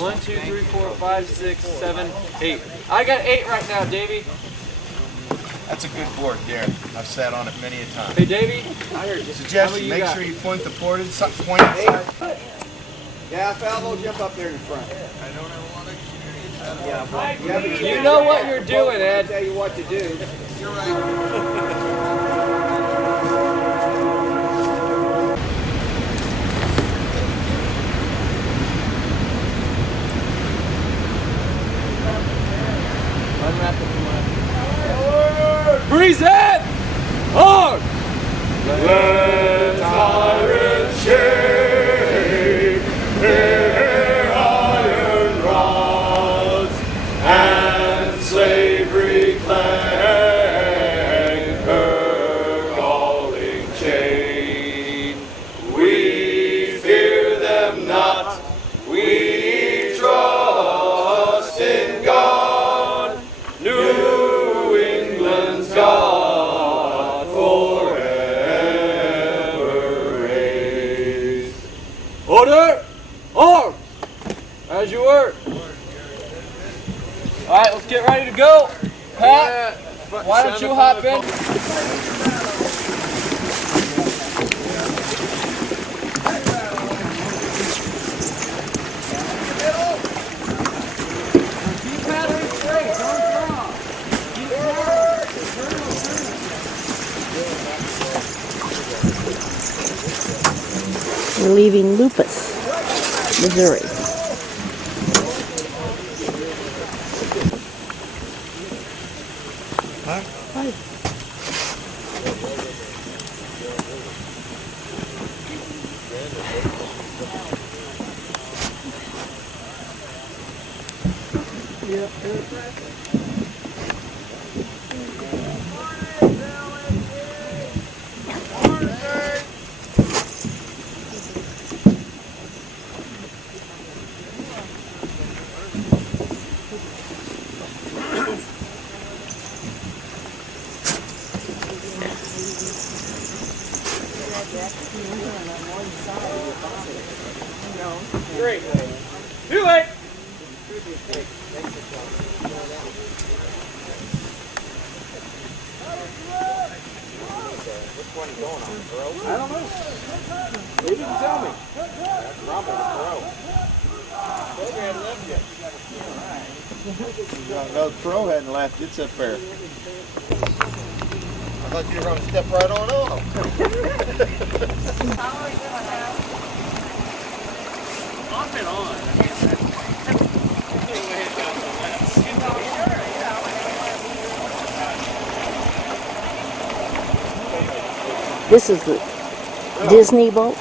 One, two, three, 4, 5, 6, 7, 8. I got 8 right now, Davey. That's a good board, Derek. I've sat on it many a time. Hey, Davey. I heard you. Suggestion, make sure you point the board inside. Point inside. Yeah, Falvo, jump up there in front. I don't ever want to experience that. Yeah, you know what you're doing, Ed. I'll tell you what to do. You're right. Breeze it! Hard! Let tyrants shake their iron rods and slavery clang her galling chain. We fear them not, we trust in God. New England's God forever reigns. Order! Arms! As you were. Alright, let's get ready to go. Pat, why don't you hop in? We're leaving Lupus, Missouri. Huh? Hi. Great. Too late. I don't know. They didn't tell me. Probably the pro. They hadn't left yet. No, the pro hadn't left. It's up there. I thought you were going to step right on off. Off and on. This is the Disney boat.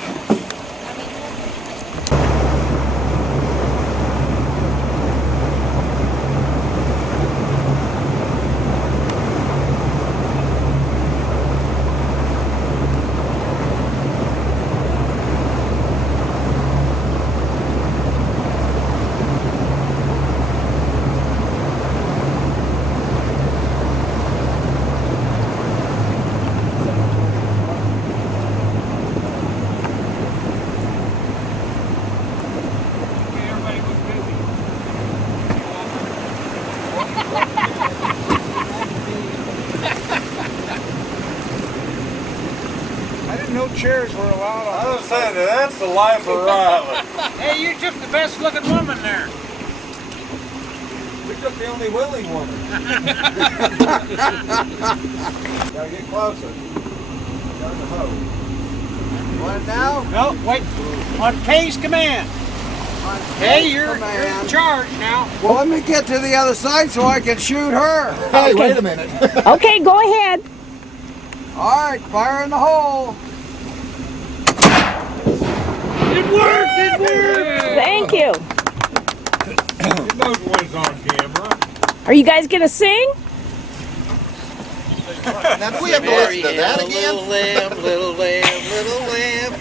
Chairs were allowed on. I was saying that's the life of Riley. Hey, you took the best looking woman there. We took the only willing woman. Gotta get closer. Got the hoe. You want it now? No, wait. On Kay's command. Hey, you're in charge now. Well, let me get to the other side so I can shoot her. Hey, wait a minute. Okay, go ahead. All right, fire in the hole. It worked! It worked! Thank you. Those ones on camera. Are you guys gonna sing? Now, do we have to listen to that again? Little lamb, little lamb, little lamb.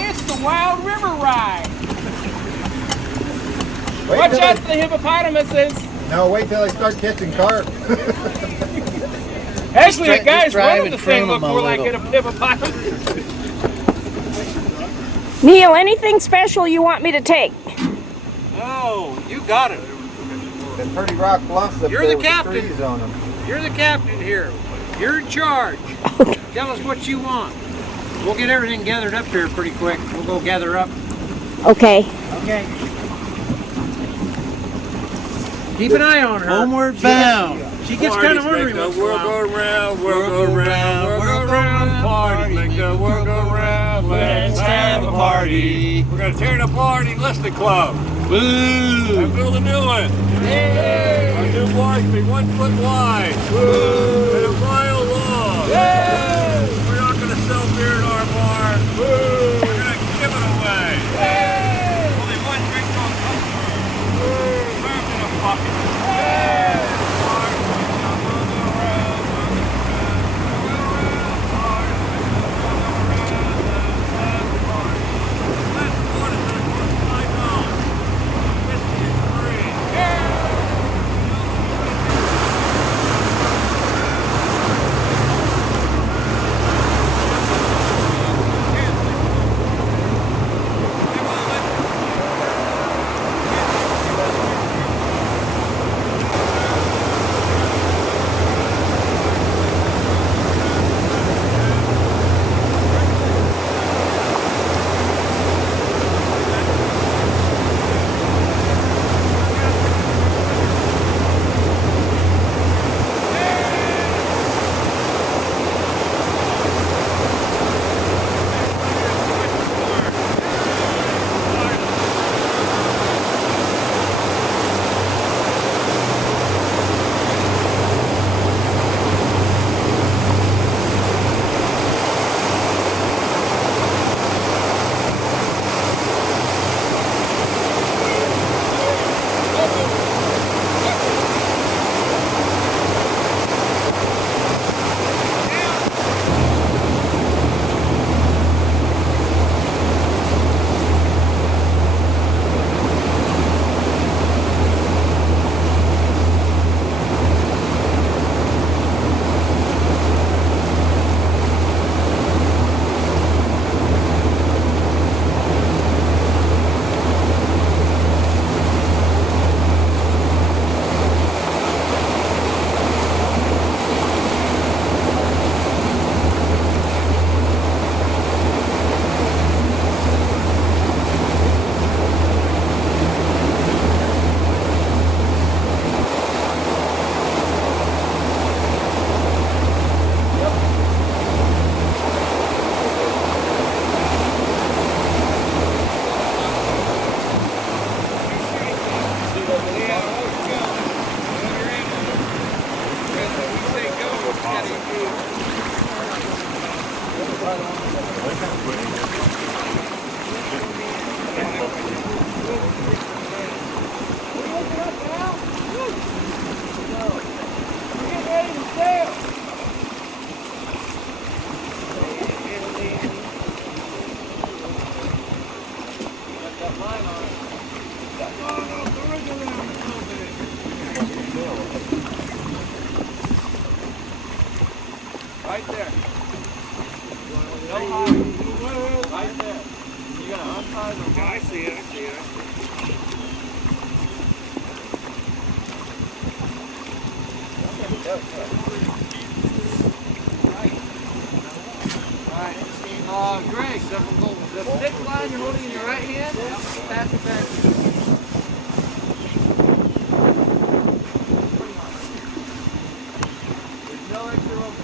It's the Wild River Ride. Watch out for the hippopotamuses. No, wait till they start catching carp. Actually, the guy's try running and the thing trim looked them a more like little. a pivot pilot. Neil, anything special you want me to take? Oh, you got it. Them pretty rock bluffs up You're there the with captain. the trees on them. You're the captain here. You're in charge. Tell us what you want. We'll get everything gathered up here pretty quick. We'll go gather up. Okay. Okay. Keep an eye on her. Homeward bound. She gets kind of ornery once in a while. around, world go round, world go round, party. Make the world go round, let's have a party. We're going to tear the party listed club Woo! and build a new one. Our new bar will be 1 foot wide and a mile long. We're not going to sell beer in our bar. We're going to give it away. Only one drink to a customer. Served in a bucket. Right there. No higher. Right there. You gotta untie the line. I see it, I see it, I see it. Greg, the thick line you're holding in your right hand, pass it back to you. There's no extra rope.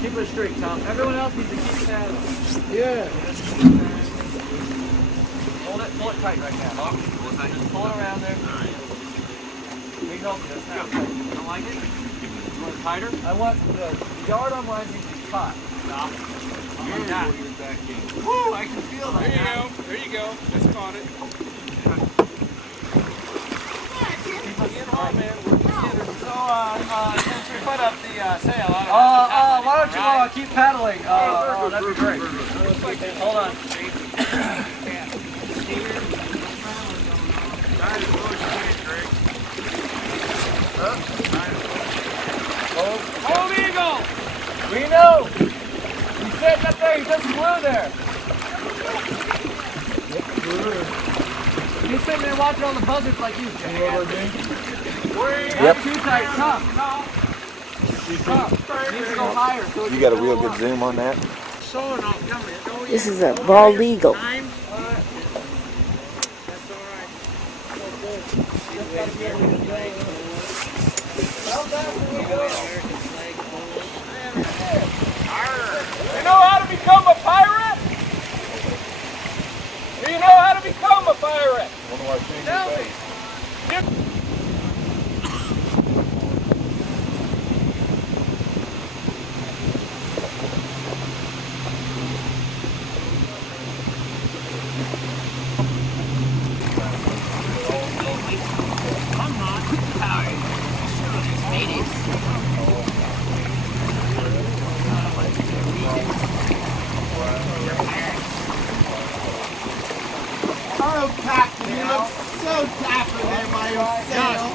Keep it straight, Tom. Everyone else needs to keep it out. Yeah. Pull it tight right now. Just pull it around there. We go for this now. You don't like it? You want it tighter? I want the yard on lines needs to be taut. Stop. Yeah. Woo, I can feel that. There you go. There you go. Just caught it. Since we put up the sail, Why don't you keep paddling? That'd be great. hold on. Old Eagle! We know. He's sitting up there. He's just blue there. He's sitting there watching all the buzzards like you. Yep. Too tight. Tough. Needs to go higher. So You got a real good zoom on that? So no, come here. Oh, This is a bald eagle. time. You know how to become a pirate? Do you know how to become a pirate? Tell me. Oh, Captain, you look so dapper there by yourself.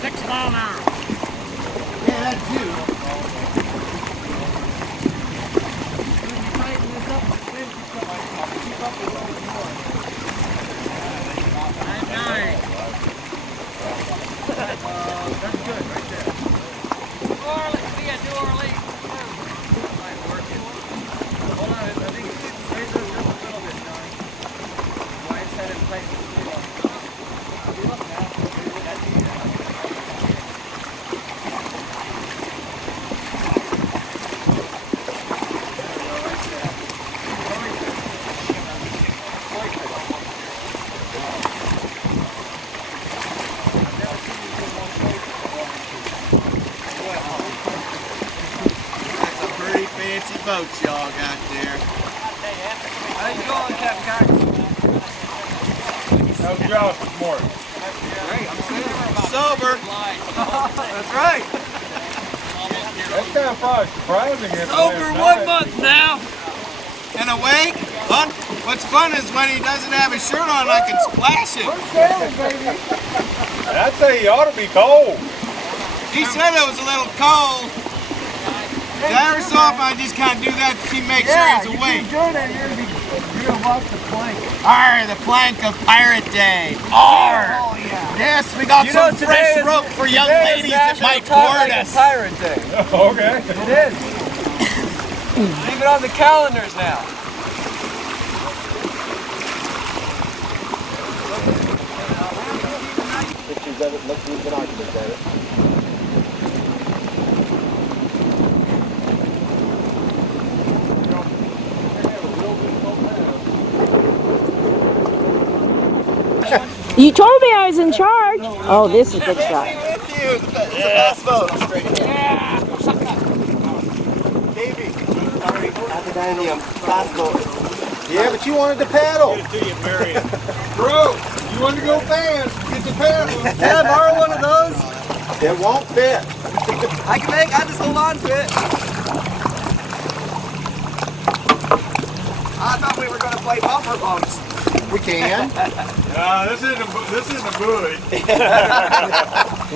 6 mile an hour. Yeah, that's you. Fancy boats y'all got there. How you going, Captain? How's Josh this morning? Sober. That's right. That's kind of probably surprising. Sober 1 month now. And awake. Fun. What's fun is when he doesn't have his shirt on, I can splash him. We're sailing, baby. I'd say he ought to be cold. He said it was a little cold. Every so often I just kind of do that to make sure he's awake. Keep doing it, you're gonna watch the plank. Arr, the plank of Pirate Day. Arr. Oh yeah. Yes, we got some fresh rope for young ladies that might board us. Pirate Day. Okay. It is. Leave it on the calendars now. Pictures of it, look through binoculars at it. You told me I was in charge. Oh, this is a good shot. With you. It's a fast boat. Davey. Academia, fast boat. Yeah, but you wanted to paddle. Bro, you want to go fast? Get the paddle. Can I borrow one of those? It won't fit. I just hold on to it. I thought we were going to play bumper boats. We can. This isn't a buoy.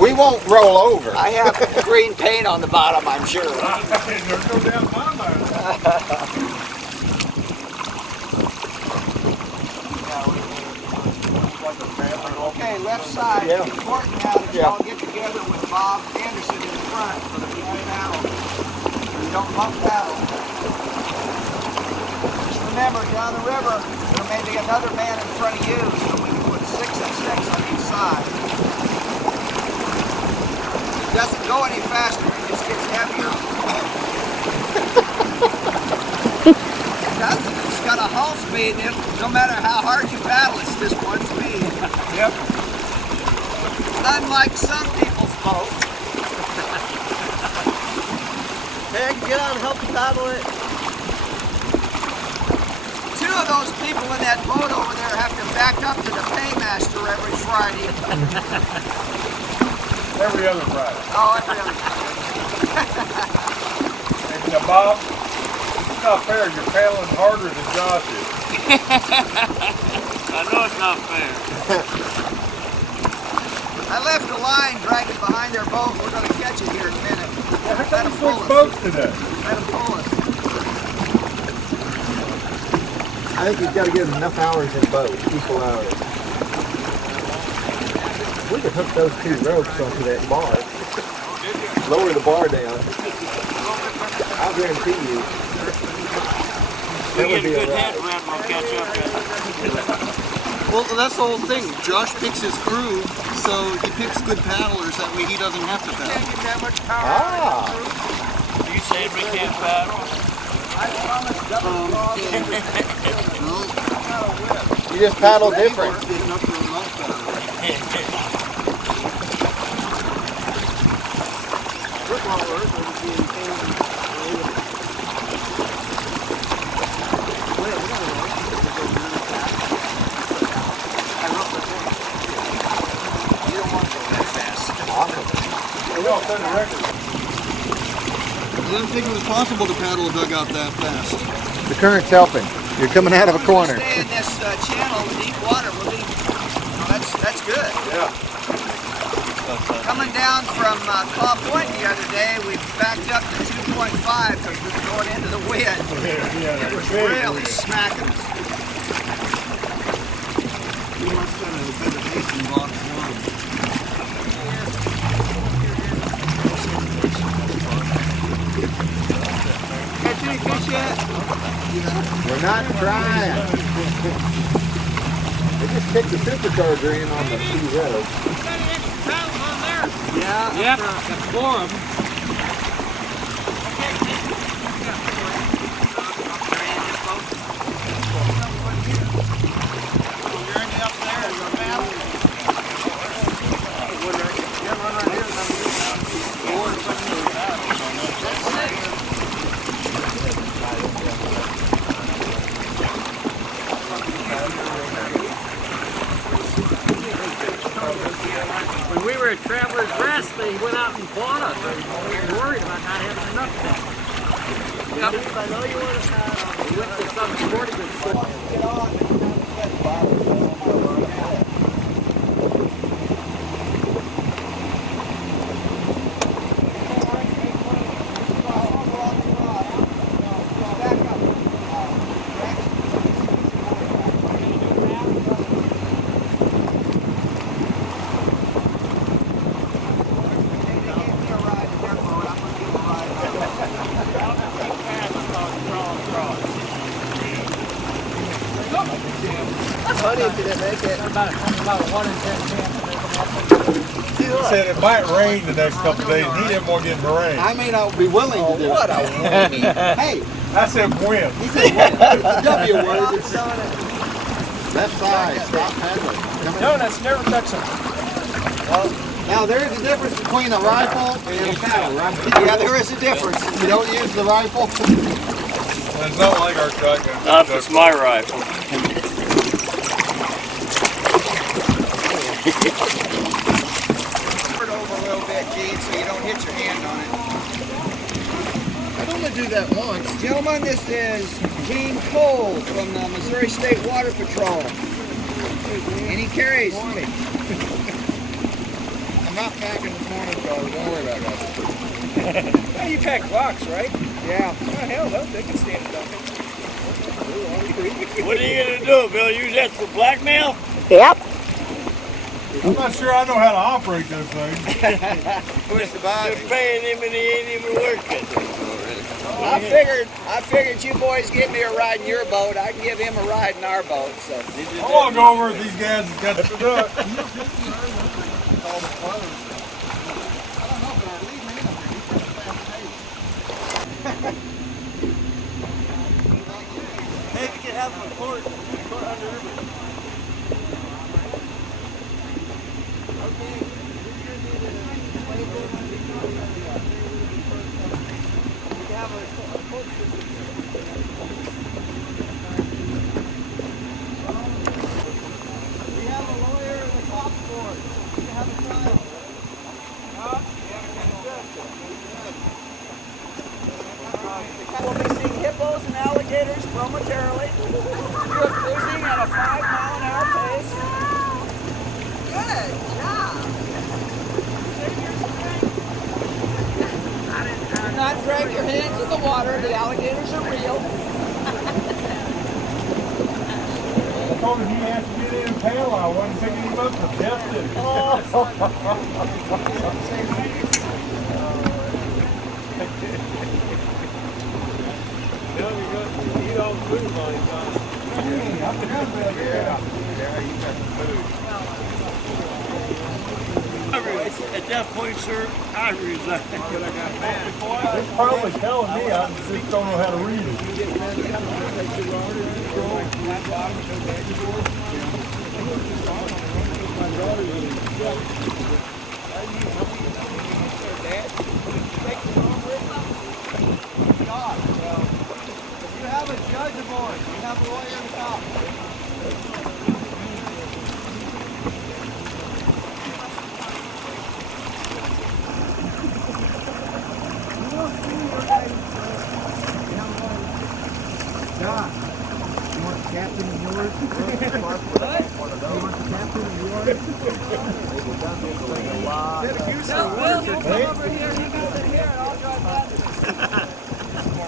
We won't roll over. I have green paint on the bottom, I'm sure. There's no doubt in my mind. Okay, left side. Yeah. It's important now that y'all get together with Bob Anderson in the front for the people paddle. You don't bump paddle. Just remember, down the river, there may be another man in front of you, so we can put 6 and 6 on each side. It doesn't go any faster, it just gets heavier. It doesn't, it's got a hull speed, and no matter how hard you paddle, it's just one speed. Yep. Unlike some people's boats. Hey, I can get on and help you paddle it. Two of those people in that boat over there have to back up to the paymaster every Friday. Every other Friday. Oh, every other Friday. And Bob, it's not fair. You're paddling harder than Josh is. I know it's not fair. I left a line dragging behind their boat. We're going to catch it here in a minute. Yeah, how come you switch boats today? Let them pull us. I think you've got to get enough hours in boat, equal hours. We could hook those two ropes onto that bar. Lower the bar down. I'll guarantee you. We get a good head around, we'll catch up in it. Well, that's the whole thing. Josh picks his crew, so he picks good paddlers. That way he doesn't have to paddle. Can't get that much power. Ah. You saying we can't paddle? I promised double You just paddle different. Good enough for a mouth I didn't think it was possible to paddle a dugout that fast. The current's helping. You're coming out of a corner. Stay in this channel with deep water. We'll be, that's good. Yeah. Coming down from Claw Point the other day, we backed up to 2.5 because we were going into the wind. It was really smacking us. You must have a better taste in box one. Catch any fish yet? We're not trying. They just kicked the supercharger in on the sea road. Yeah. Yep. For them. When we were at Traveler's Rest, they went out and bought us. We were worried about not having enough of them. Yep. I know you want to paddle. We went to some sporting goods store. Honey, did it make it? About a 1 in 10 chance. He said it might rain the next couple of days. He didn't want to get in the rain. I may not be willing to do it. What a weenie. Hey, I said when. he said what? It's a W word. It's left side. Stop pedaling. Donuts never touch them. Now there is a difference between a rifle and a paddle, right? Yeah, there is a difference. You don't use the rifle. It's not like our shotgun. Not if it's my rifle. Turn it over a little bit, Gene, so you don't hit your hand on it. I'd only do that once. Gentlemen, this is Gene Cole from the Missouri State Water Patrol. And he carries... I'm not packing this morning, so don't worry about that. Well, you pack rocks, right? Yeah. Oh, hell no, they can stand it, Duncan. What are you going to do, Bill? Use that for blackmail? Yep. I'm not sure I know how to operate those things. Push the button. You're paying him and he ain't even working. I figured you boys give me a ride in your boat, I can give him a ride in our boat. So I want to go over with these guys that got the duck. Hey, we can have a port under river. have a lawyer in the cop court. We have a trial. We'll be seeing hippos and alligators momentarily. You're cruising at a 5-mile-an-hour pace. Good job. Do not drag your hands in the water. The alligators are real. I told him he has to get in a pail. I wasn't picking him up to death. You don't move all the time. At that point, sir, I resign. It's probably telling me, I just don't know how to read it. God, well, if you have a judge aboard, you have a lawyer in the top. John, you want the captain of yours? You want the captain of yours? Will, you come over here, you go over here, and I'll drive that.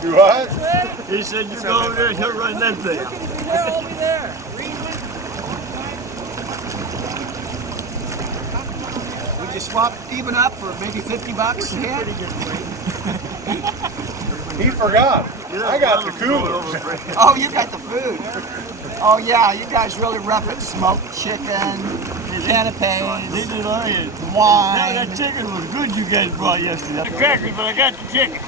You what? He said you go over there and he'll run that thing. You're going to be there, I'll be there. Would you swap even up for maybe $50 a head? He forgot. I got the cooler. Oh, you got the food. Oh yeah, you guys really rough it. Smoked chicken, canapes, They did all right. wine. Now that chicken was good you guys brought yesterday. The crackers, but I got the chicken.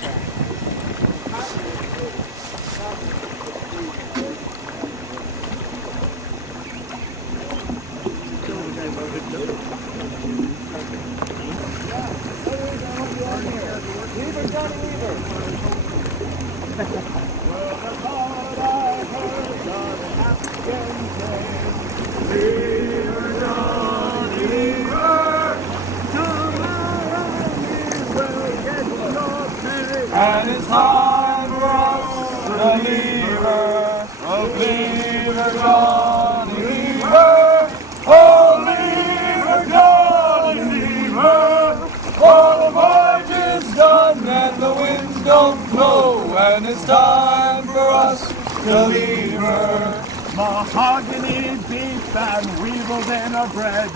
And it's time for us to leave her. Oh, leave her, Johnny, leave her. Oh, leave her, Johnny, leave her. For the voyage is done and the winds don't blow. And it's time for us to leave her. Mahogany beef and weevils in our bread.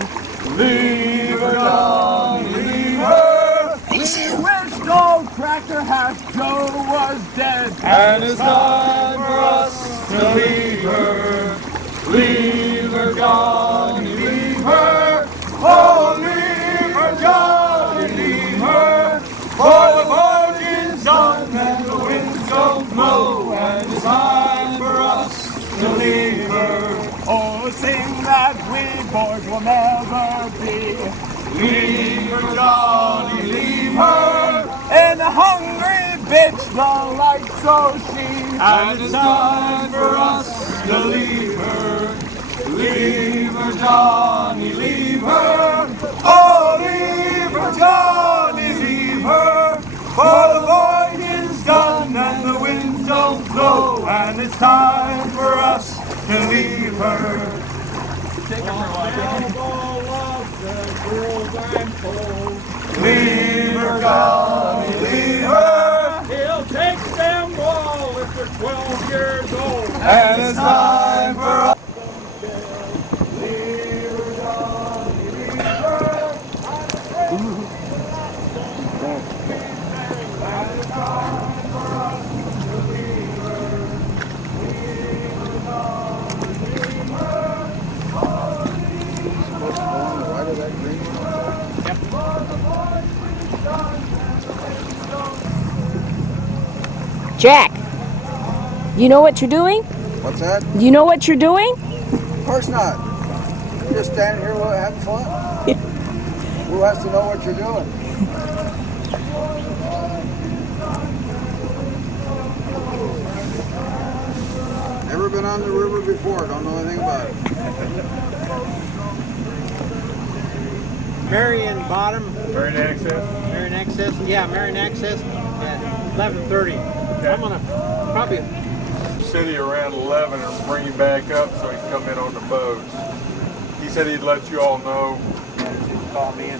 Leave her, Johnny, leave her. We wished old Cracker Hat Joe was dead. And it's time for us to leave her. Leave her, Johnny, leave her. Oh, leave her, Johnny, leave her. For the voyage is done and the winds don't blow. And it's time for us to leave her. Oh, sing that we boys will never be. Leave her, Johnny, leave her. And a hungry bitch, the light so she. And it's time for us to leave her. Leave her, Johnny, leave her. Oh, leave her, Johnny, leave her. For the voyage is done and the winds don't blow. And it's time for us to leave her. Take her for a while. Leave her, Johnny, leave her. He'll take them all if they're 12 years old. And it's time for us. Jack, you know what you're doing? What's that? You know what you're doing? Of course not. You're just standing here having fun. Who has to know what you're doing? been on the river before. Don't know anything about it. Marion Bottom, Marion Access. Marion Access, yeah, Marion Access at 11:30. I'm gonna probably. City around 11 and bring him back up so he can come in on the boats. He said he'd let you all know. Just call me in.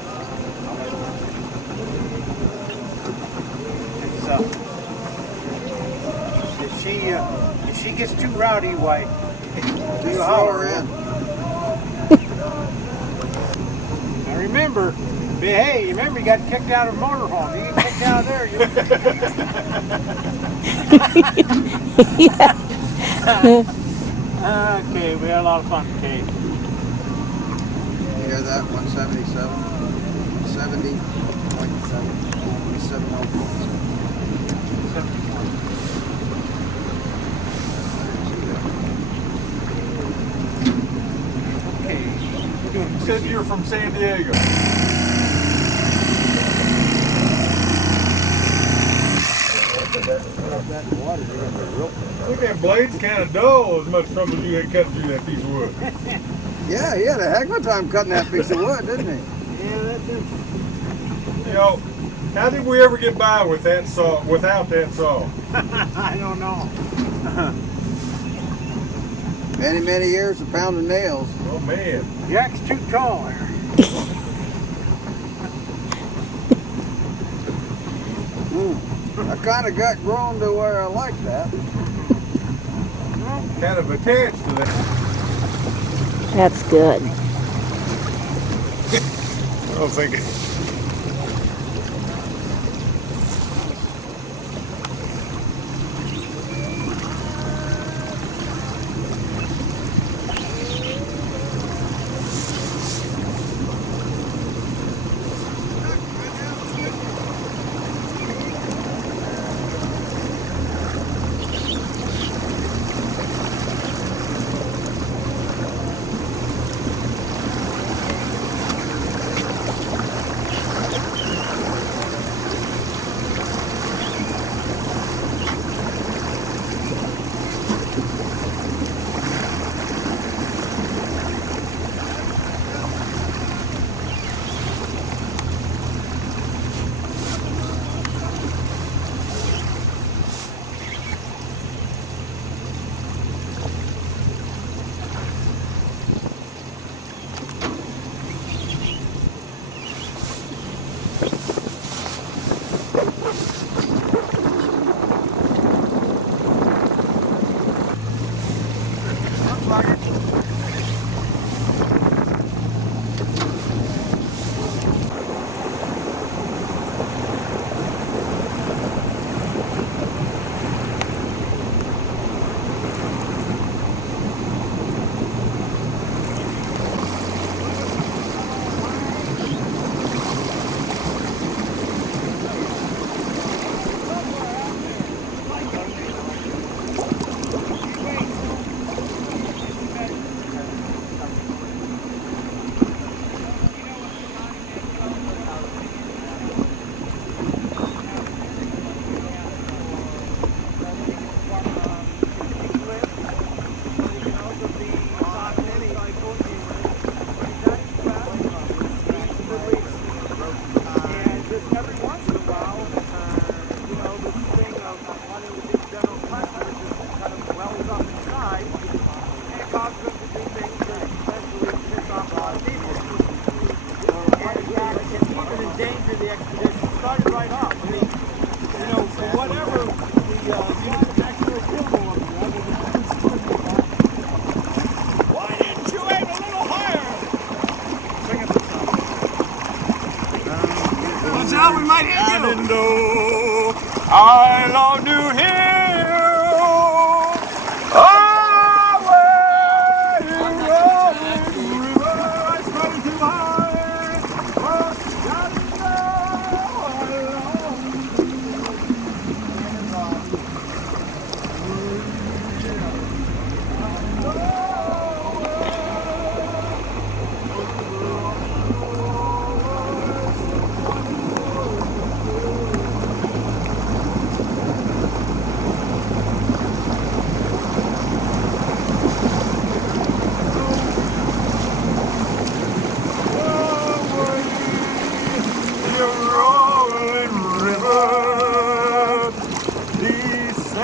If she gets too rowdy, why? Just throw her in. Now remember, hey, remember you got kicked out of motorhome. You get kicked out of there. Yeah. Okay, we had a lot of fun, okay. You hear that? 177? 70.7. 70.7. You said you're from San Diego. Look, that blade's kind of dull as much trouble as you had cutting through that piece of wood. Yeah, he had a heck of a time cutting that piece of wood, didn't he? Yeah, that's it. You know, how did we ever get by with that saw, without that saw? I don't know. Many, many years of pounding nails. Oh man. Jack's too tall there. I kind of got grown to where I like that. Kind of attached to that. That's good. I don't think it.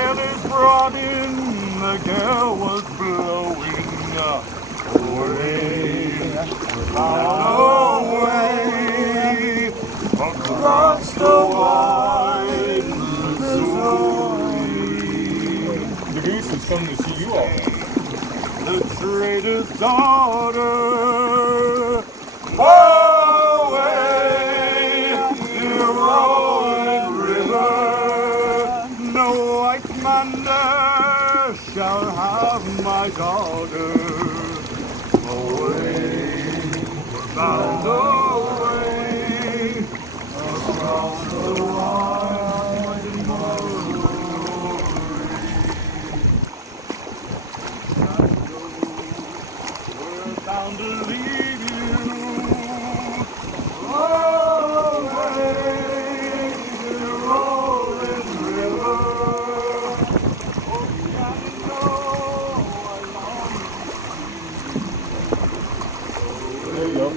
sailors brought in, the gale was blowing away, away across the wide Missouri. The goose is coming to see you all. The trader's daughter away to the rolling river. No white man there shall have my daughter. Away, bound away across the wide Missouri. We're bound to leave you away to the rolling river. Oh, I know I long There you go.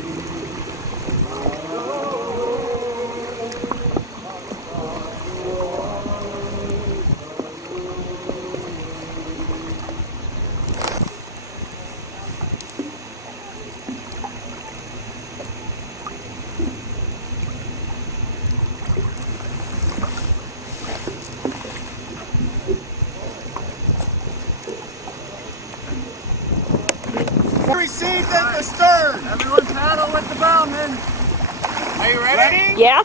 Received at the stern. Everyone paddle with the bowman. Are you ready? Yeah.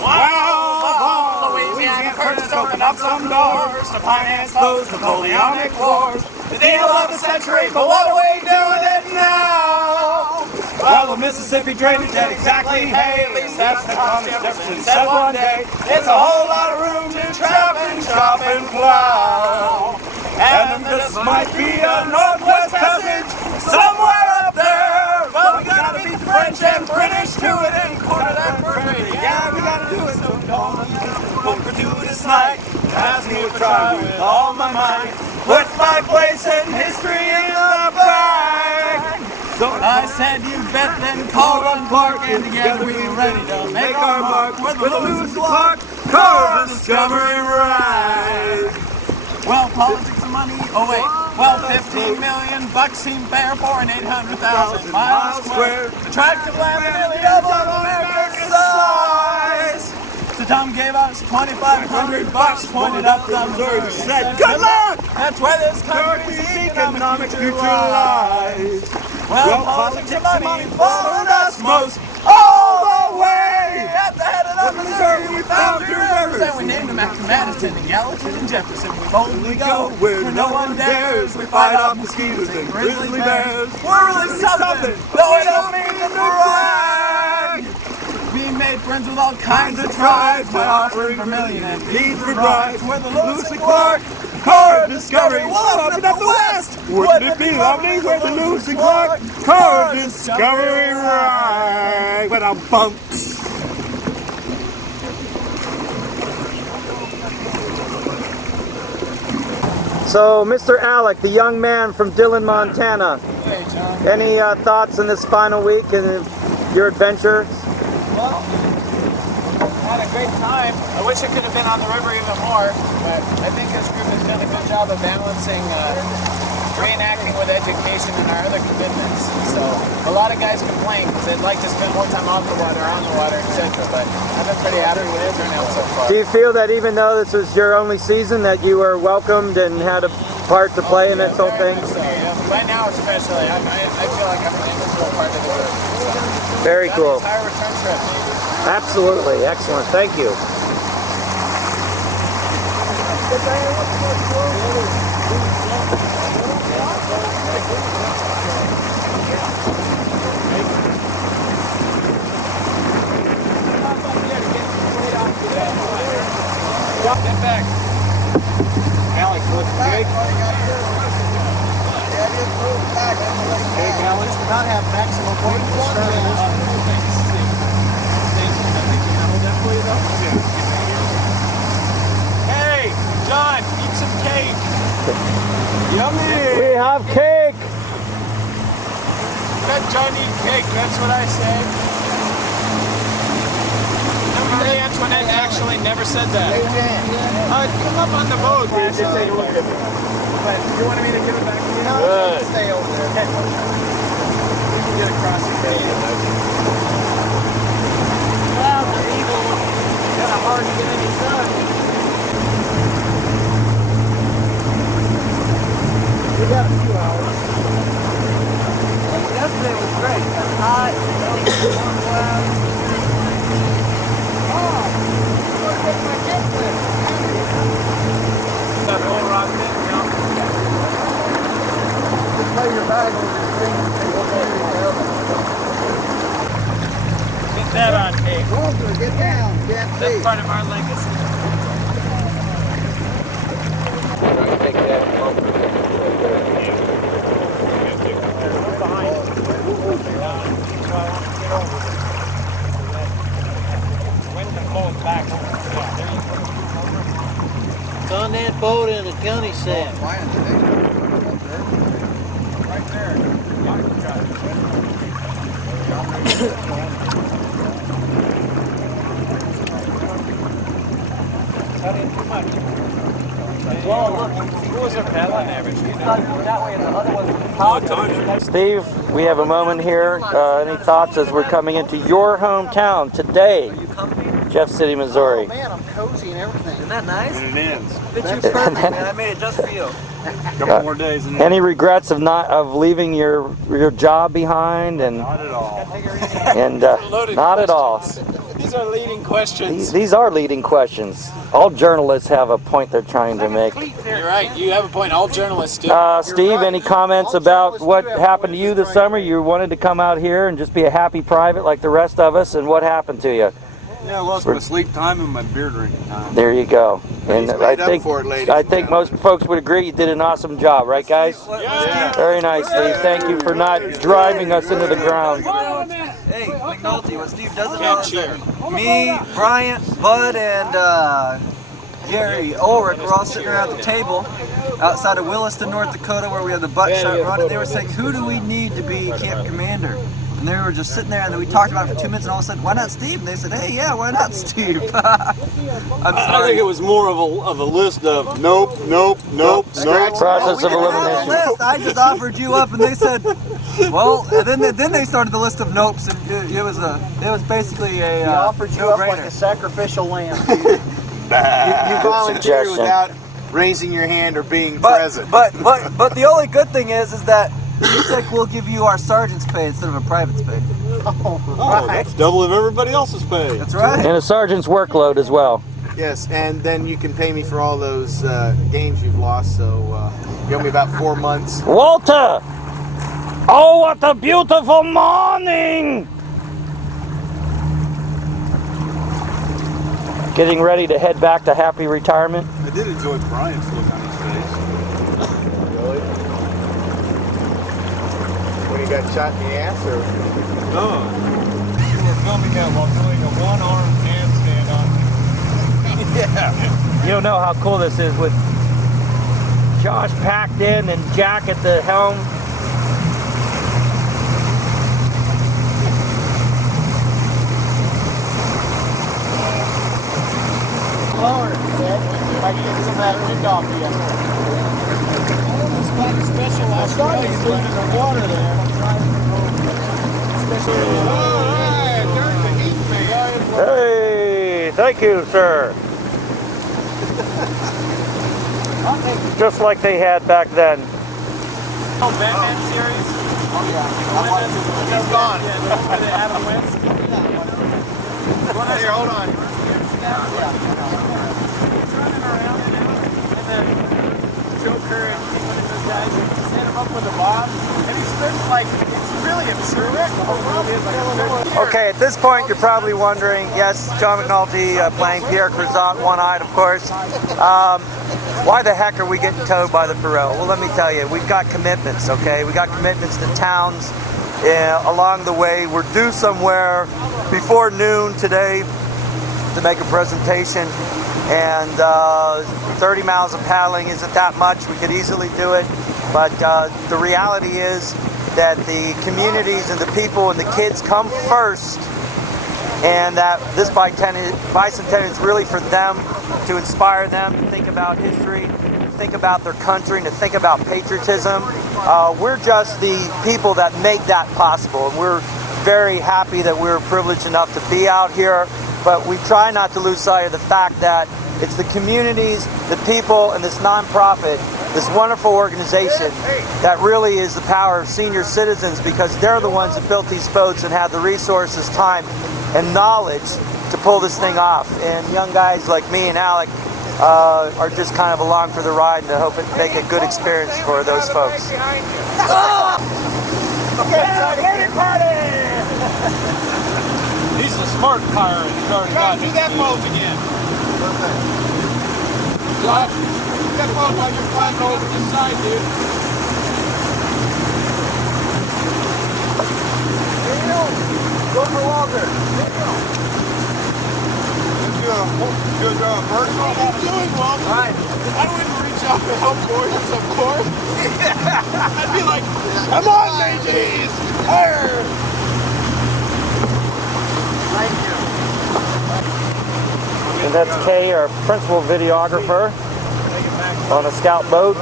Wow, Louisiana purchased opened up some doors to finance those Napoleonic wars. The deal of the century, but what are we doing it now? Well, the Mississippi drainage ain't exactly hay, at least that's the Thomas Jefferson said one day. It's a whole lot of room to trap and chop and plow. And this might be a Northwest Passage somewhere up there, but we gotta beat the French and British to it and corner that British. Yeah, we gotta do it, so don't overdo this night. Ask me to try with all my might. Put my place in history in the bag. So I said you bet, then called on Clark, and together we were ready to make our mark with the Lewis and Clark Corp of Discovery ride. Well, politics and money. Oh wait. Well, 15 million bucks seem fair for an 800,000 miles square. The tract of land nearly double America's size. So Tom gave us 2,500 bucks, pointed up the Missouri, and said, "Good luck! That's where this country's economic future lies." Well, politics and money followed us most all the way. At the head of the Missouri, we found 3 rivers, and we named them after Madison and Gallatin and Jefferson. We boldly go where no one dares. We fight off mosquitoes and grizzly bears. We're really something, though we don't mean to brag. We made friends with all kinds of tribes by offering vermilion and beads for bribes. We're the Lewis and Clark Corp of Discovery. We'll open up the West. Wouldn't it be lovely with the Lewis and Clark Corp of Discovery ride? When I'm bumped. So, Mr. Alec, the young man from Dillon, Montana, Hey, John. any thoughts on this final week and your adventure? Well, had a great time. I wish I could have been on the river even more, but I think this group has done a good job of balancing reenacting with education and our other commitments. So a lot of guys complain because they'd like to spend more time off the water, on the water, etc. But I've been pretty happy with the turnout so far. Do you feel that even though this was your only season that you were welcomed and had a part to play in this whole thing? So, yeah. By now especially, I feel like I'm an integral part of the group. So, Very cool. The entire return trip, maybe. Absolutely. Excellent. Thank you. Get back. Alex, what's big? Big Alex did not have maximum point Hey, John, eat some cake. Yummy. We have cake. Let John eat cake, that's what I say. Marie Antoinette actually never said that. Come up on the boat. Just take a look at me. You wanted me to give it back to you? No, Good. stay over there. You can get across the bay. Clouds are evil. Kind of hard to get any sun. We got a few hours. Yesterday was great. It was hot. Warm clouds. That whole rock thing, you know? Just lay your bag over your thing and take Get that on tape. Walter, get down. Can't see. That's part of our legacy. Take that. It's on that boat in the county sand. Right there. Well, look, who was our paddling average? Steve, we have a moment here. Any thoughts as we're coming into your hometown today, Jeff City, Missouri? Oh man, I'm cozy and everything. Isn't that nice? And it ends. Fit you perfect, man. I made it just for you. A couple more days and Any regrets of leaving your job behind and not at all. not at all. These are leading questions. These are leading questions. All journalists have a point they're trying to make. You're right. You have a point. All journalists do. Steve, any comments about what happened to you this summer? You wanted to come out here and just be a happy private like the rest of us, and what happened to you? Yeah, I lost my sleep time and my beer drinking time. There you go. And He's made up for it, ladies I and think most folks would agree you did an awesome job, right, guys? Yeah. Very nice, Steve. Thank you for not driving us into the ground. Hey, McNulty, what Steve doesn't know Can't is share. that me, Bryant, Bud, and Gary Ulrich were all sitting around the table outside of Williston, North Dakota, where we had the buckshot run, and they were saying, who do we need to be camp commander? And they were just sitting there, and then we talked about it for 2 minutes, and all of a sudden, why not Steve? And they said, hey, yeah, why not Steve? I'm I sorry. think it was more of a list of nope, nope, nope, nope. Process We of didn't have a elimination. list. I just offered you up, and they said, well, and then they started the list of nopes, and it was basically a Offered you up like no-brainer. a sacrificial lamb. You volunteered Suggestion. without raising your hand or being But present. the only good thing is that it's like we'll give you our sergeant's pay instead of a private's pay. Oh, that's double of everybody else's pay. That's right. And a sergeant's workload as well. Yes, and then you can pay me for all those games you've lost, so you owe me about 4 months. Walter! Oh, what a beautiful morning! Getting ready to head back to happy retirement. I did enjoy Brian's look on his face. Really? When you got shot in the ass, or? No. You were filming that while doing a one-arm handstand on me. Yeah. You don't know how cool this is with Josh packed in and Jack at the helm. Lower, if I can get some of that wind off you. I started sleeping in the water there. Hey, thank you, sir. Just like they had back then. Oh, Batman series? Oh yeah. He's gone. Yeah, Adam West. Here, hold on. He's running around and then Joker and one of those guys set him up with a bomb, and he starts like, it's really absurd. The whole movie is like absurd. Okay, at this point you're probably wondering, yes, John McNulty playing Pierre Cruzat, one-eyed of course. Why the heck are we getting towed by the Perel? Well, let me tell you, we've got commitments, okay? We got commitments to towns along the way. We're due somewhere before noon today to make a presentation, and 30 miles of paddling isn't that much. We could easily do it, but the reality is that the communities and the people and the kids come first, and that this bicentennial is really for them, to inspire them to think about history, to think about their country, and to think about patriotism. We're just the people that make that possible, and we're very happy that we're privileged enough to be out here, but we try not to lose sight of the fact that it's the communities, the people, and this nonprofit, this wonderful organization that really is the power of senior citizens, because they're the ones that built these boats and have the resources, time, and knowledge to pull this thing off. And young guys like me and Alec are just kind of along for the ride, and I hope it make a good experience for those folks. He's a smart pirate. Josh, do that boat again. Josh, do that boat while you're flying over this side, dude. Go for Walter. Good vertical. What are you doing, Walter? Right. I wouldn't reach out to help board us, of course. I'd be like, come on, mateys! Higher! Thank you. And that's Kay, our principal videographer, on a scout boat.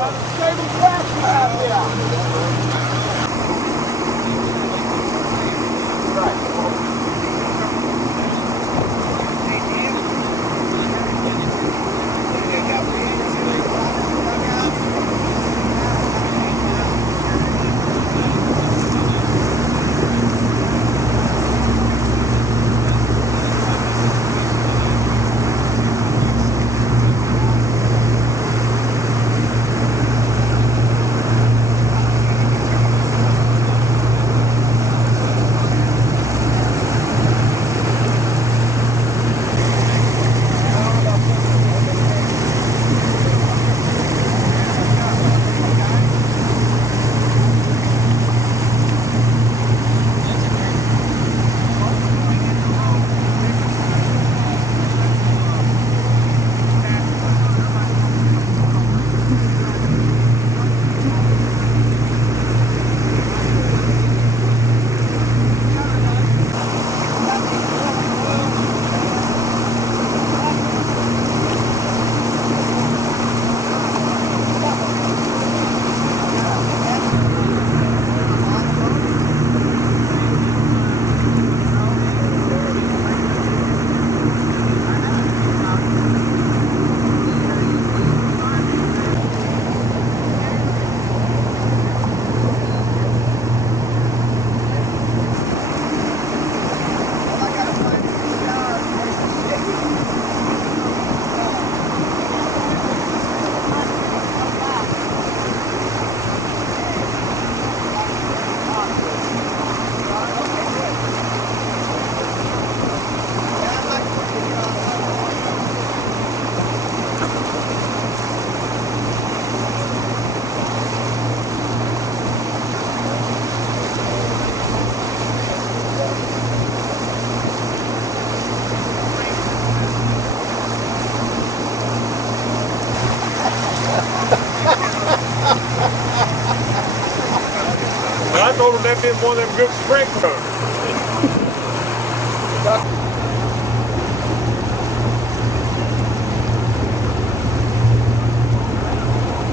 I told him that being one of them good spring coats.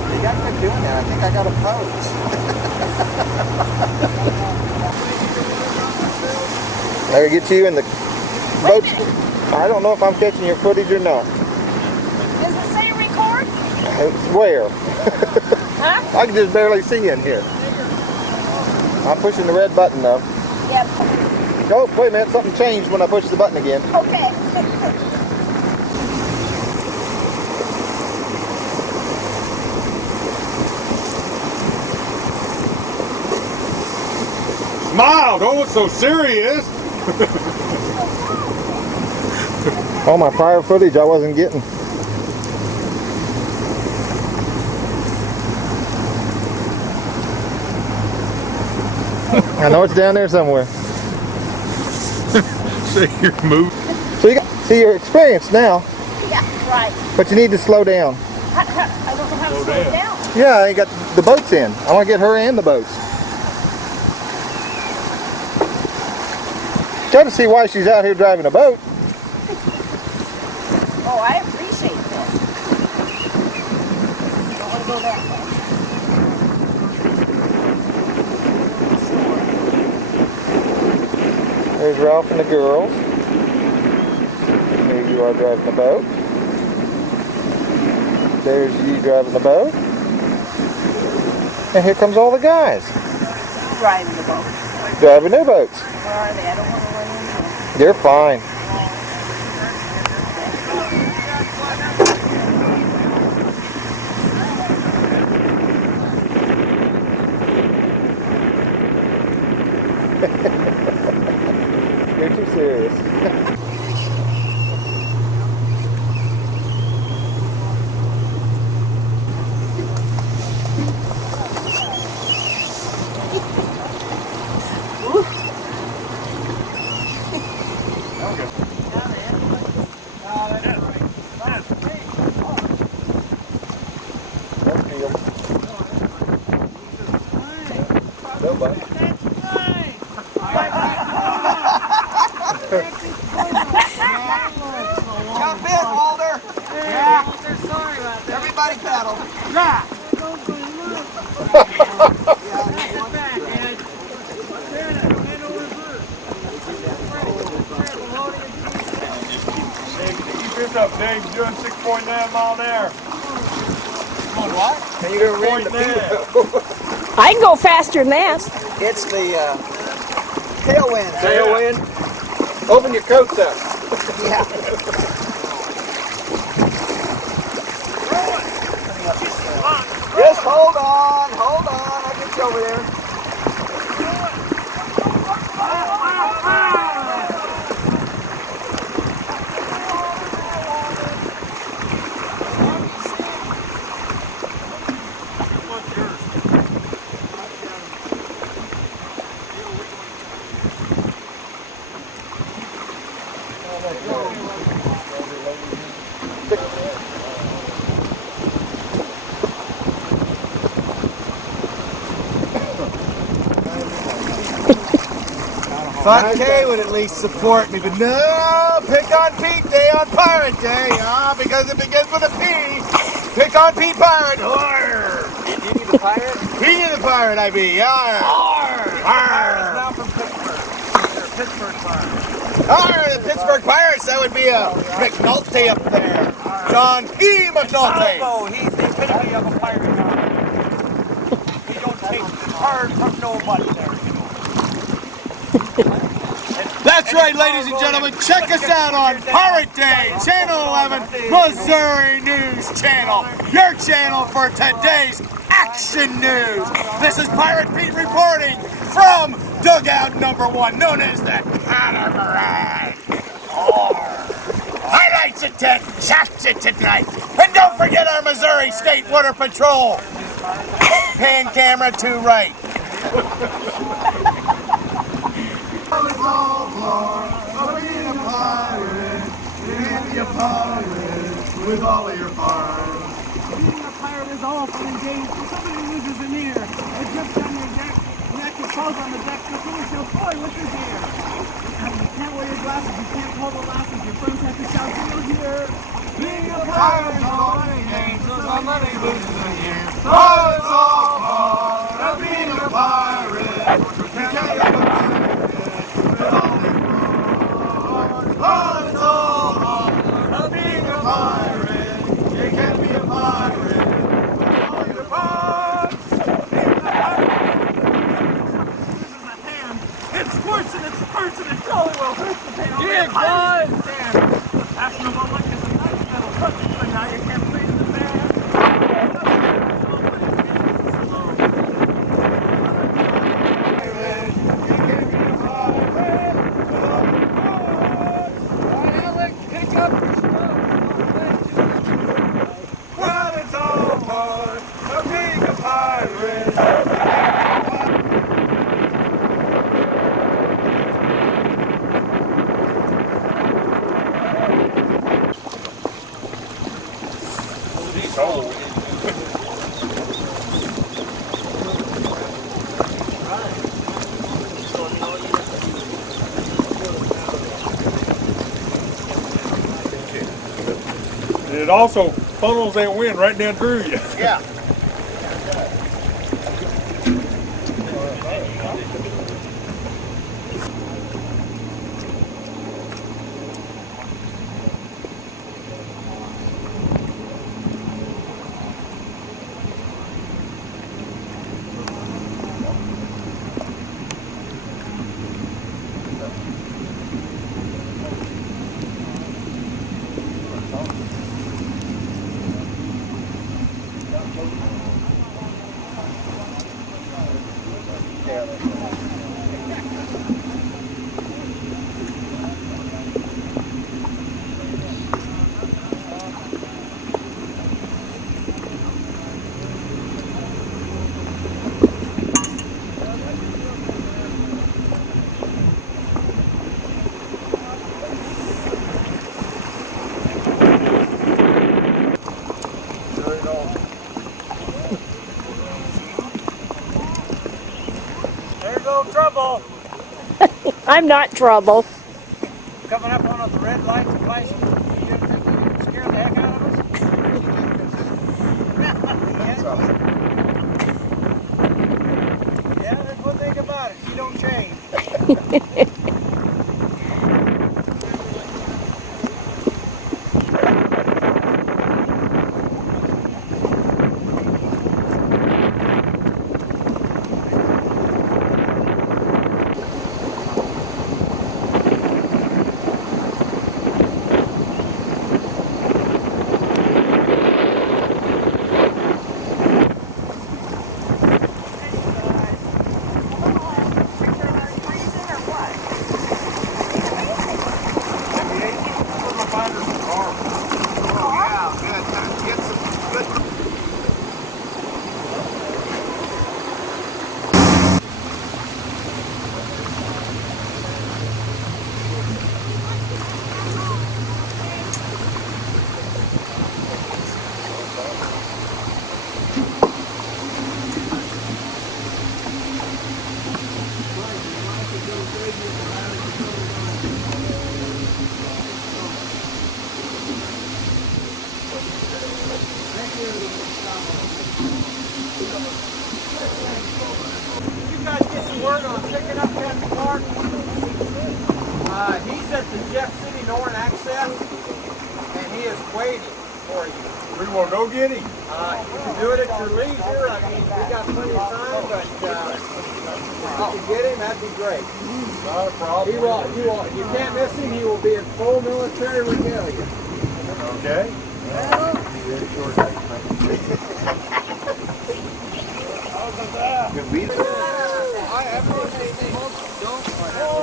You got to doing that. I think I got a pose. I gotta get you in the boat. I don't know if I'm catching your footage or not. Does it say record? Where? Huh? I can just barely see in here. I'm pushing the red button though. Yep. Oh, wait a minute, something changed when I pushed the button again. Okay. Smile, don't look so serious. All my prior footage I wasn't getting. I know it's down there somewhere. See your move. So you see you're experienced now, Yeah, right. but you need to slow down. I don't know how to slow it down. Yeah, I got the boats in. I want to get her and the boats. Try to see why she's out here driving a boat. Oh, I appreciate this. Don't want to go that way. There's Ralph and the girls. Here you are driving the boat. There's you driving the boat. And here comes all the guys. Driving the boat. Driving their boats. Where are they? I don't want to run into them. They're fine. You're too serious. Nobody. Jump in, Walter. Yeah. Sorry about that. Everybody paddle. Yeah. Keep this up, Dave. You're doing 6.9 mile an hour. Come on, what? And you're going to ram the pedo. I can go faster than that. It's the tailwind. Tailwind. Open your coats up. Yeah. Just hold on. I'll get you over there. Thought Kay would at least support me, but no, pick on Pete Day on Pirate Day, because it begins with a P. Pick on Pete Pirate. Arr. You need the pirate? He the pirate, I be. Arr. Arr. Now from Pittsburg. They're Pittsburg Pirates. Arr, the Pittsburg Pirates. That would be a McNulty up there. John P. McNulty. Oh, he's the epitome of a pirate. He don't take hard from nobody there. That's right, ladies and gentlemen. Check us out on Pirate Day, Channel 11, Missouri News Channel. Your channel for today's action news. This is Pirate Pete reporting from dugout number 1, known as the Catamaran. Highlights at 10, shots at tonight. And don't forget our Missouri State Water Patrol. Pan camera to right. It's all part of being a pirate. You can't be a pirate with all of your parts. Being a pirate is all fun and games. If somebody loses an ear, it jumps on your neck, it falls on the deck, so someone shouts, "Boy, what's his ear?" And you can't wear your glasses, you can't hold the glasses, your friends have to shout, "So you'll hear." Being a pirate is all fun and games, so somebody loses an ear. Oh, it's all part of being a pirate. You can't be a pirate with all of your parts. Oh, it's all part of being a pirate. You can't be a pirate with all your parts. It squirts and it spurts and it jolly well hurts the tail. Yeah, it does. The fashionable look is a nice little hook, but now you can't please the band. Well, it's all part of being a pirate. it also funnels that wind right down through you. Yeah. There goes trouble. I'm not trouble. Coming up on the red lights and flashing. You ever think you can scare the heck out of us? Yeah, that's one thing about it. She don't change. You guys get the word on picking up Captain Clark? He's at the Jeff City North access, and he is waiting for you. We will go get him. You can do it at your leisure. I mean, we got plenty of time, but if you can get him, that'd be great. Not a problem. You can't miss him. He will be in full military regalia. Okay.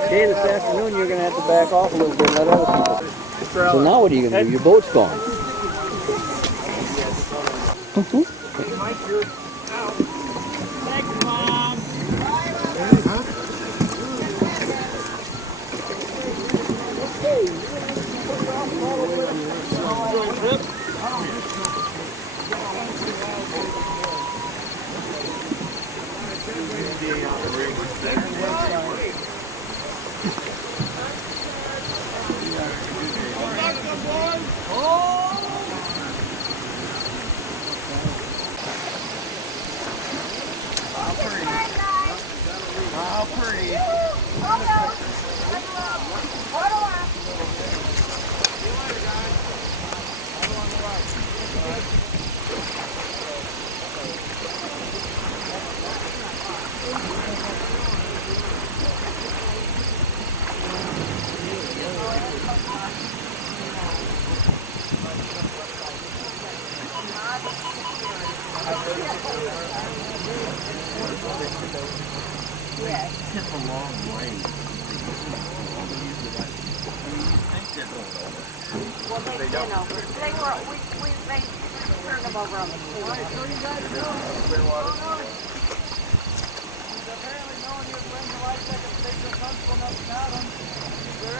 Okay, this afternoon you're going to have to back off a little bit and let other people. So now what are you going to do? Your boat's gone.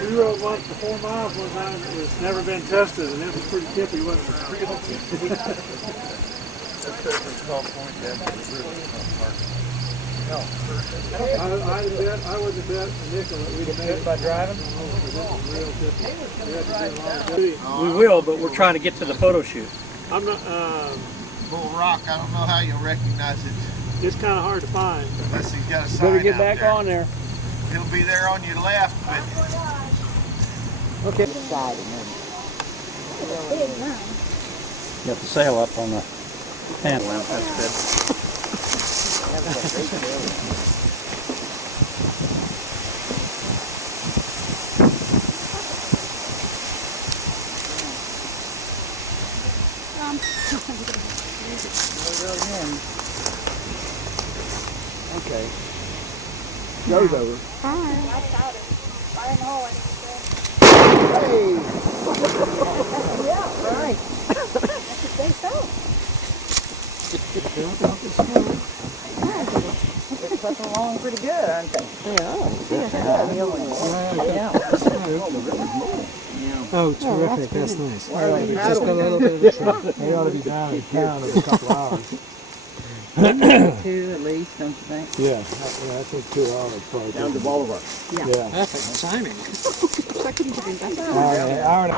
We rode one for 4 miles one time. It was never been tested, and it was pretty tippy, wasn't it? I wouldn't bet initially that we'd have made it by driving. We will, but we're trying to get to the photo shoot. I'm not. Bull Rock, I don't know how you'll recognize it It's kind of hard to find. unless he's got a You sign better get out back there. on there. He'll be there on your left, but Okay. Got the sail up on the handle. That's good. Okay. goes over. Hey! Yeah, right. I should think so. They're puffing along pretty good, aren't they? Oh, terrific. That's nice. Just got a little bit of a trip. They ought to be down in town in a couple hours. 2 at least, don't you think? Yeah, I think 2 hours probably. Down to Bolivar. Yeah. Perfect timing. I couldn't have been better. Hour and a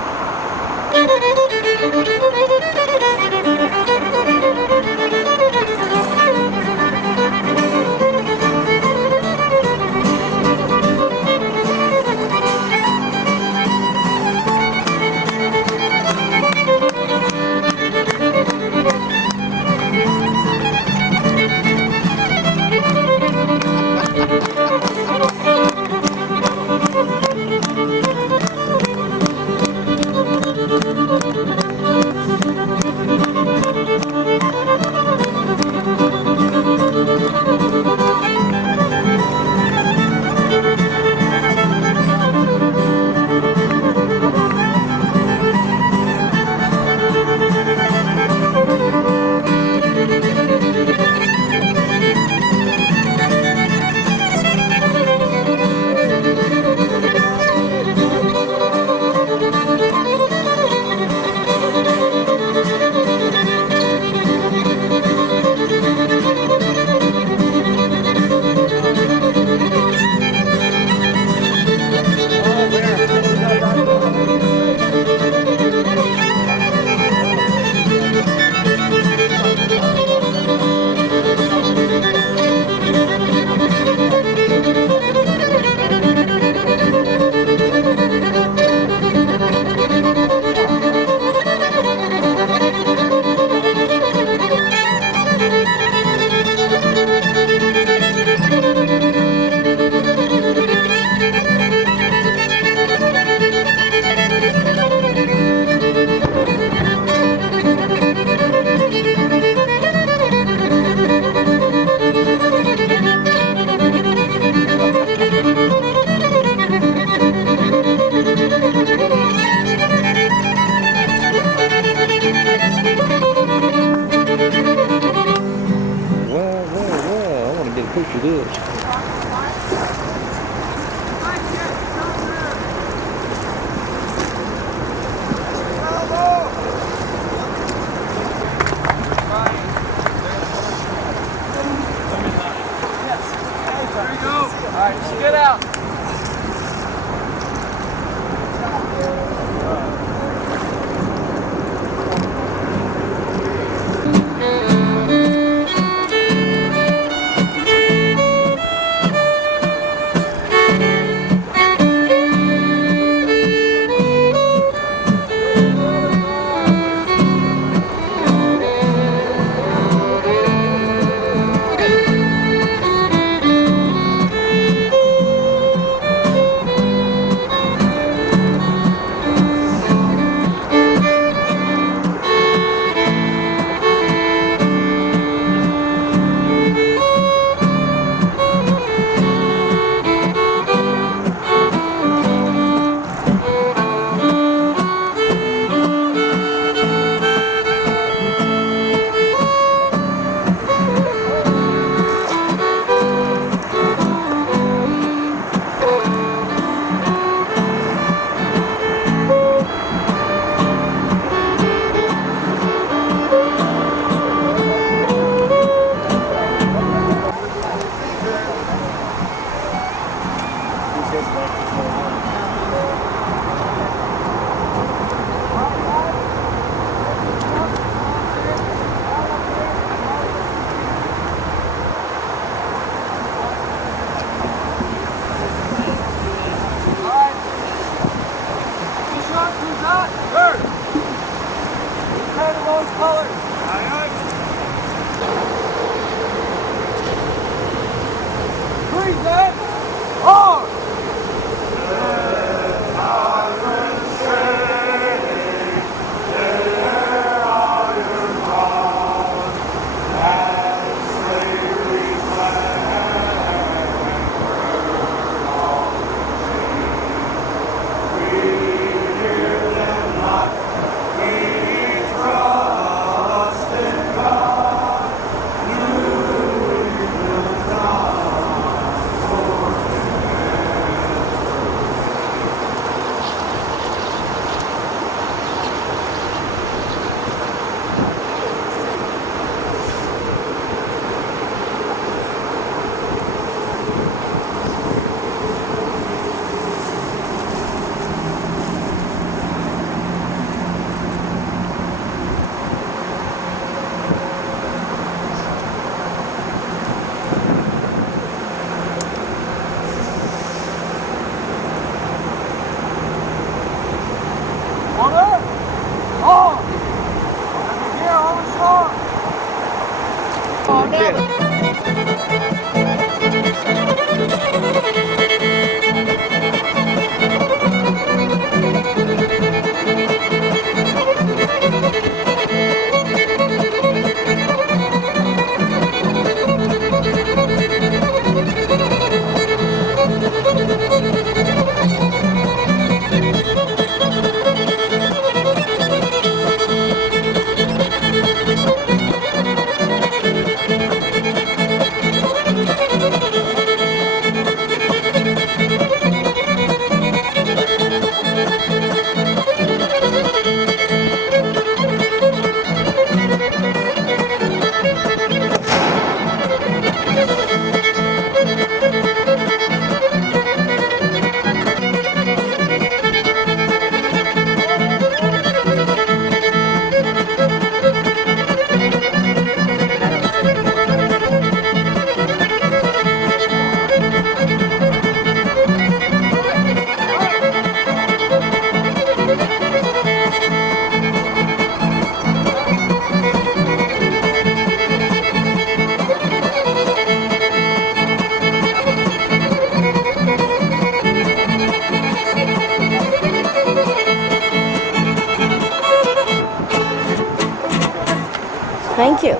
Thank you.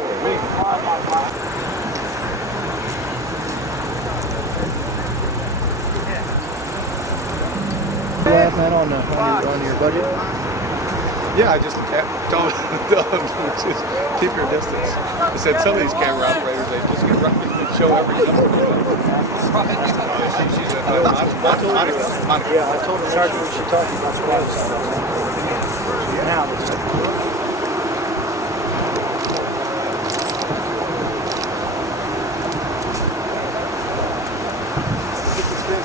Last night on your budget? Yeah, I just told them just keep your distance. I said some of these camera operators, they just get right and show everything. Yeah, I told her Sergeant we should talk about squads. Now,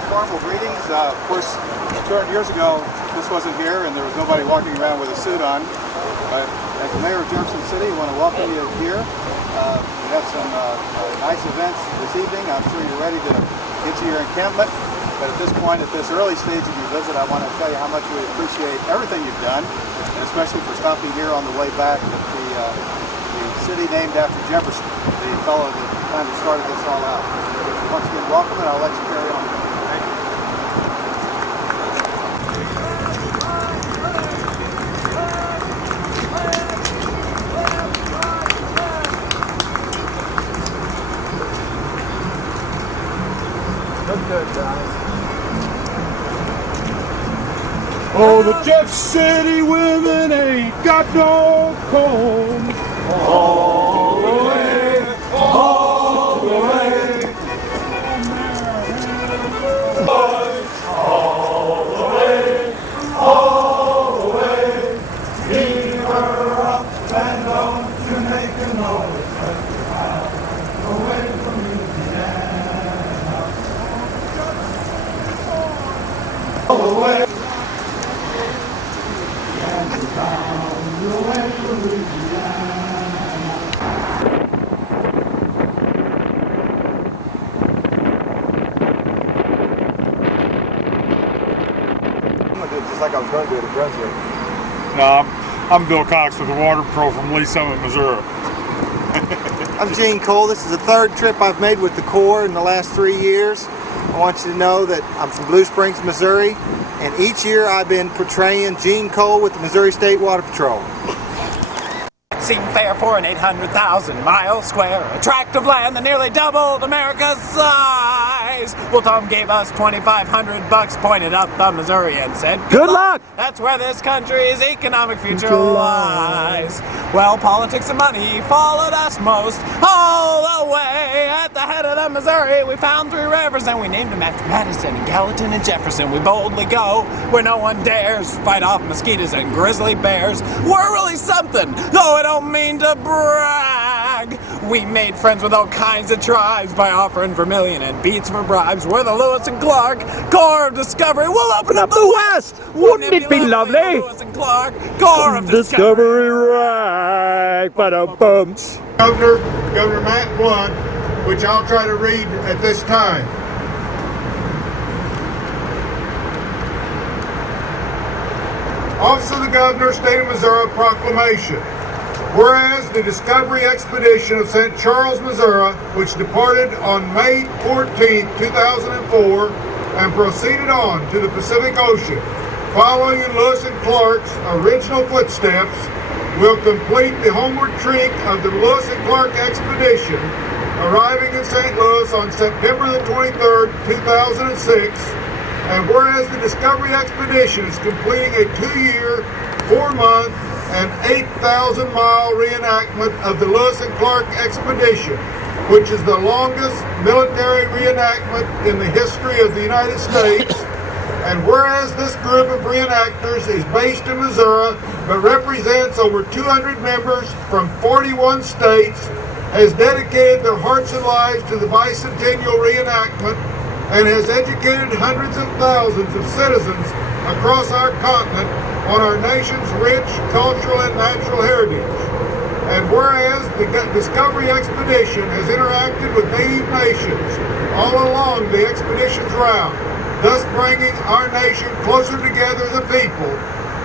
formal greetings. Of course, 200 years ago, this wasn't here and there was nobody walking around with a suit on. But as the mayor of Jefferson City, I want to welcome you here. We have some nice events this evening. I'm sure you're ready to get to your encampment. But at this point, at this early stage of your visit, I want to tell you how much we appreciate everything you've done, and especially for stopping here on the way back at the city named after Jefferson, the fellow that kind of started this all out. Once again, welcome, and I'll let you carry on. Oh, the Jeff City women ain't got no comb. All the way, all the way. All the way, all the way. Keep her up and don't you make a noise. Away from Louisiana. All the way. Just like I was going to do it at Brunswick. No, I'm Bill Cox with the Water Patrol from Lee Summit, Missouri. I'm Gene Cole. This is the third trip I've made with the Corps in the last 3 years. I want you to know that I'm from Blue Springs, Missouri, and each year I've been portraying Gene Cole with the Missouri State Water Patrol. Seemed fair for an 800,000 mile square, a tract of land that nearly doubled America's size. Well, Tom gave us $2,500, pointed up the Missouri and said, "Good luck! That's where this country's economic future lies." Well, politics and money followed us most all the way. At the head of the Missouri, we found 3 rivers and we named them after Madison and Gallatin and Jefferson. We boldly go where no one dares, fight off mosquitoes and grizzly bears. We're really something, though I don't mean to brag. We made friends with all kinds of tribes by offering vermilion and beads for bribes. We're the Lewis and Clark Corp of Discovery. We'll open up the West. Wouldn't it be lovely? Lewis and Clark Corp of Discovery. Right, ba-da-bum. Governor Matt Blunt, which I'll try to read at this time. Office of the Governor, State of Missouri, proclamation. Whereas the Discovery Expedition of St. Charles, Missouri, which departed on May 14, 2004, and proceeded on to the Pacific Ocean, following in Lewis and Clark's original footsteps, will complete the homeward trek of the Lewis and Clark expedition, arriving in St. Louis on September the 23rd, 2006. And whereas the Discovery Expedition is completing a 2-year, 4-month, and 8,000-mile reenactment of the Lewis and Clark expedition, which is the longest military reenactment in the history of the United States. And whereas this group of reenactors is based in Missouri, but represents over 200 members from 41 states, has dedicated their hearts and lives to the bicentennial reenactment, and has educated hundreds of thousands of citizens across our continent on our nation's rich cultural and natural heritage. And whereas the Discovery Expedition has interacted with native nations all along the expedition's route, thus bringing our nation closer together as a people.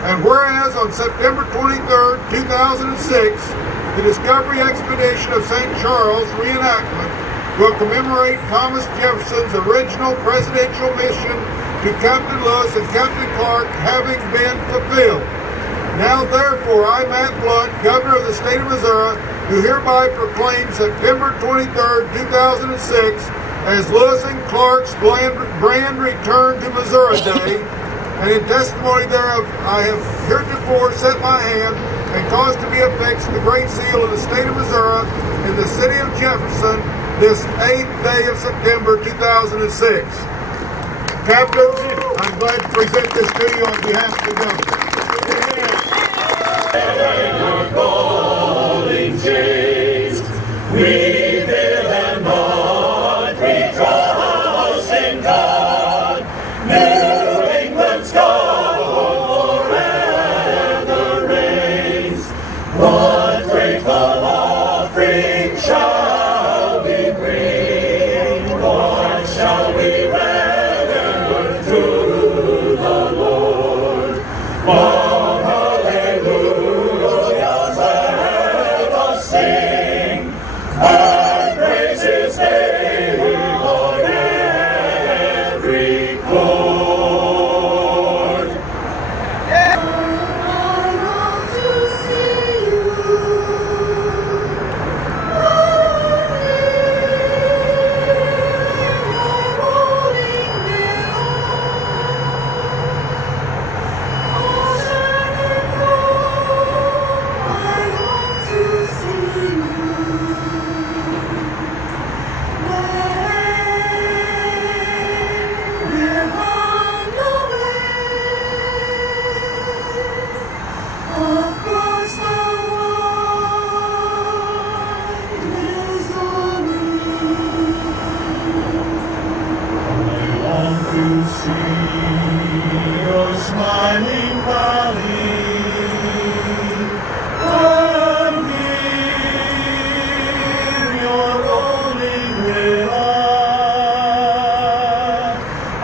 And whereas on September 23rd, 2006, the Discovery Expedition of St. Charles reenactment will commemorate Thomas Jefferson's original presidential mission to Captain Lewis and Captain Clark having been fulfilled. Now therefore, I, Matt Blunt, Governor of the State of Missouri, do hereby proclaim September 23rd, 2006 as Lewis and Clark's grand return to Missouri Day, and in testimony thereof I have heretofore set my hand and caused to be affixed the Great Seal of the State of Missouri in the city of Jefferson this 8th day of September 2006. Captain, I'm glad to present this to you on behalf of the government. Golden chains, we fill and bond, we trust in God. New England's God forever reigns. What grateful offering shall we bring? What shall we render to the Lord? Long hallelujahs let us sing, and praise His name on every chord. I long to see you, across the wide Missouri. I long to see your smiling valley, and hear your rolling river. I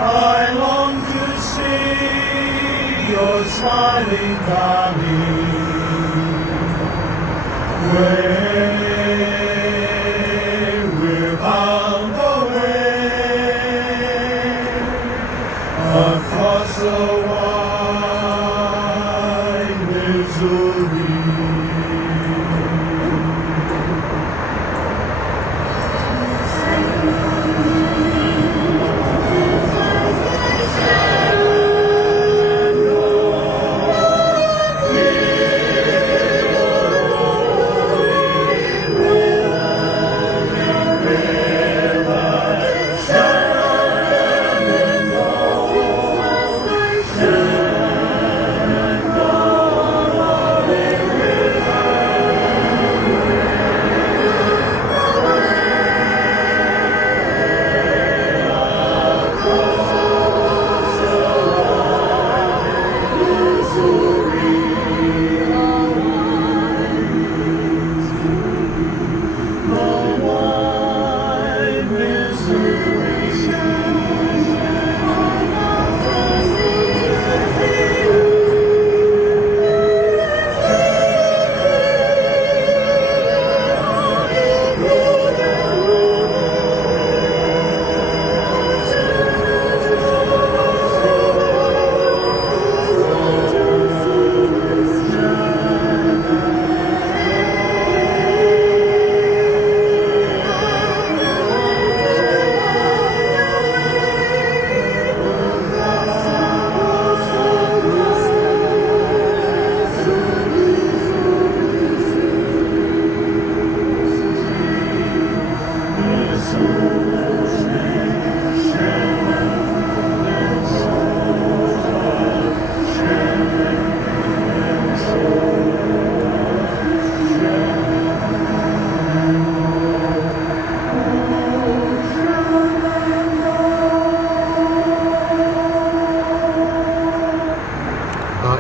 long to see your smiling valley, where we're bound away across the wide Missouri. We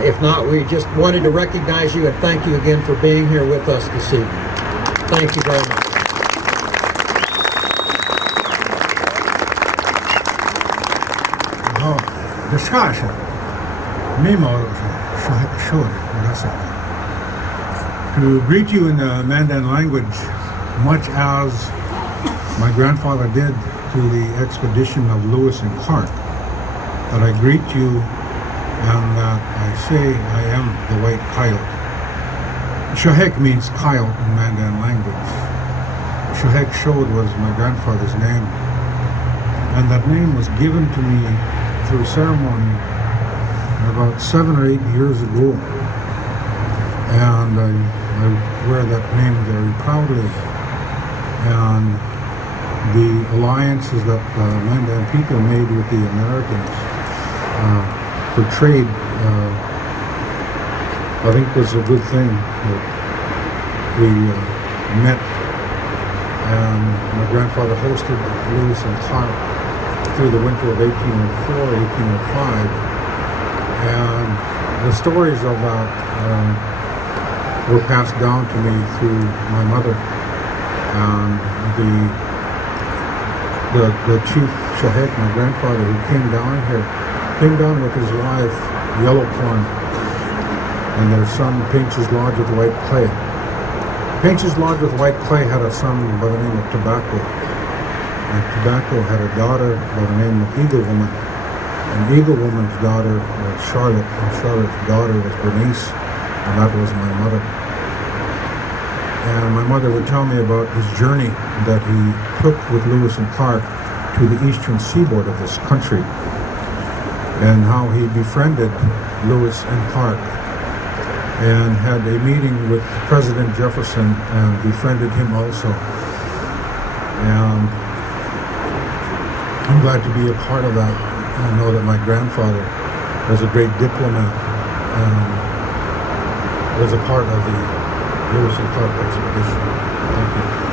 If not, we just wanted to recognize you and thank you again for being here with us this evening. Thank you very much. Discussion. Memo to greet you in the Mandan language, much as my grandfather did to the expedition of Lewis and Clark, that I greet you and that I say I am the white coyote. Shahek means coyote in Mandan language. Shahek Shod was my grandfather's name, and that name was given to me through ceremony about 7 or 8 years ago, and I wear that name very proudly. And the alliances that Mandan people made with the Americans for trade, I think was a good thing. That we met, and my grandfather hosted Lewis and Clark through the winter of 1804, 1805, and the stories of that were passed down to me through my mother. And the chief Shahek, my grandfather, who came down here, came down with his wife, Yellowcorn, and their son, Painter's Lodge with White Clay. Painter's Lodge with White Clay had a son by the name of Tobacco. And Tobacco had a daughter by the name of Eagle Woman. And Eagle Woman's daughter was Charlotte, and Charlotte's daughter was Bernice, and that was my mother. And my mother would tell me about his journey that he took with Lewis and Clark to the eastern seaboard of this country, and how he befriended Lewis and Clark and had a meeting with President Jefferson and befriended him also. And I'm glad to be a part of that. I know that my grandfather was a great diplomat and was a part of the Lewis and Clark expedition. Thank you.